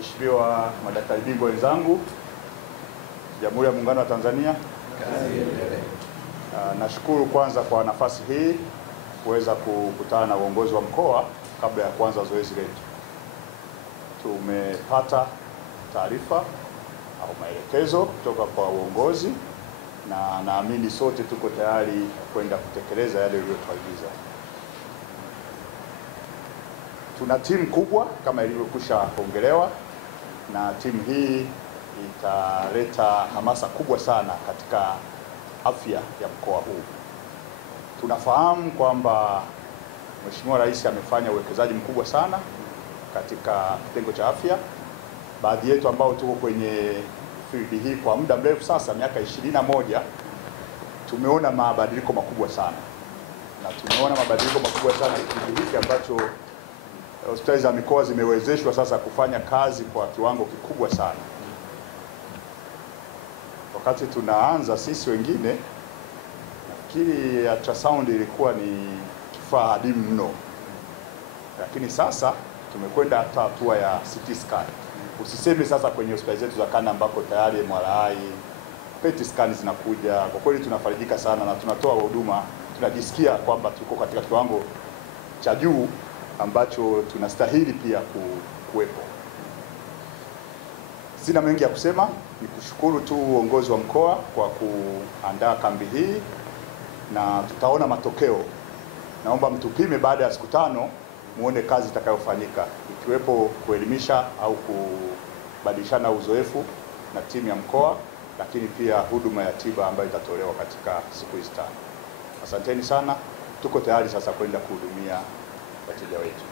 Waheshimiwa madaktari bingwa wenzangu, Jamhuri ya Muungano wa Tanzania, nashukuru kwanza kwa nafasi hii kuweza kukutana na uongozi wa mkoa kabla ya kuanza zoezi letu. Tumepata taarifa au maelekezo kutoka kwa uongozi na naamini sote tuko tayari kwenda kutekeleza yale yaliyotuagiza. Tuna timu kubwa kama ilivyokwisha ongelewa, na timu hii italeta hamasa kubwa sana katika afya ya mkoa huu. Tunafahamu kwamba Mheshimiwa Rais amefanya uwekezaji mkubwa sana katika kitengo cha afya. Baadhi yetu ambao tuko kwenye field hii kwa muda mrefu sasa, miaka 21, tumeona mabadiliko makubwa sana, na tumeona mabadiliko makubwa sana kipindi hiki ambacho hospitali za mikoa zimewezeshwa sasa kufanya kazi kwa kiwango kikubwa sana. Wakati tunaanza sisi wengine, nafikiri ultrasound ilikuwa ni kifaa adimu mno, lakini sasa tumekwenda hata hatua ya CT scan. Usiseme sasa kwenye hospitali zetu za kanda ambako tayari MRI, PET scan zinakuja. Kwa kweli tunafarijika sana na tunatoa huduma, tunajisikia kwamba tuko katika kiwango cha juu ambacho tunastahili pia kuwepo. Sina mengi ya kusema, ni kushukuru tu uongozi wa mkoa kwa kuandaa kambi hii na tutaona matokeo. Naomba mtupime baada ya siku 5 muone kazi itakayofanyika, ikiwepo kuelimisha au kubadilishana uzoefu na timu ya mkoa, lakini pia huduma ya tiba ambayo itatolewa katika siku hizi 5. Asanteni sana, tuko tayari sasa kwenda kuhudumia wateja wetu.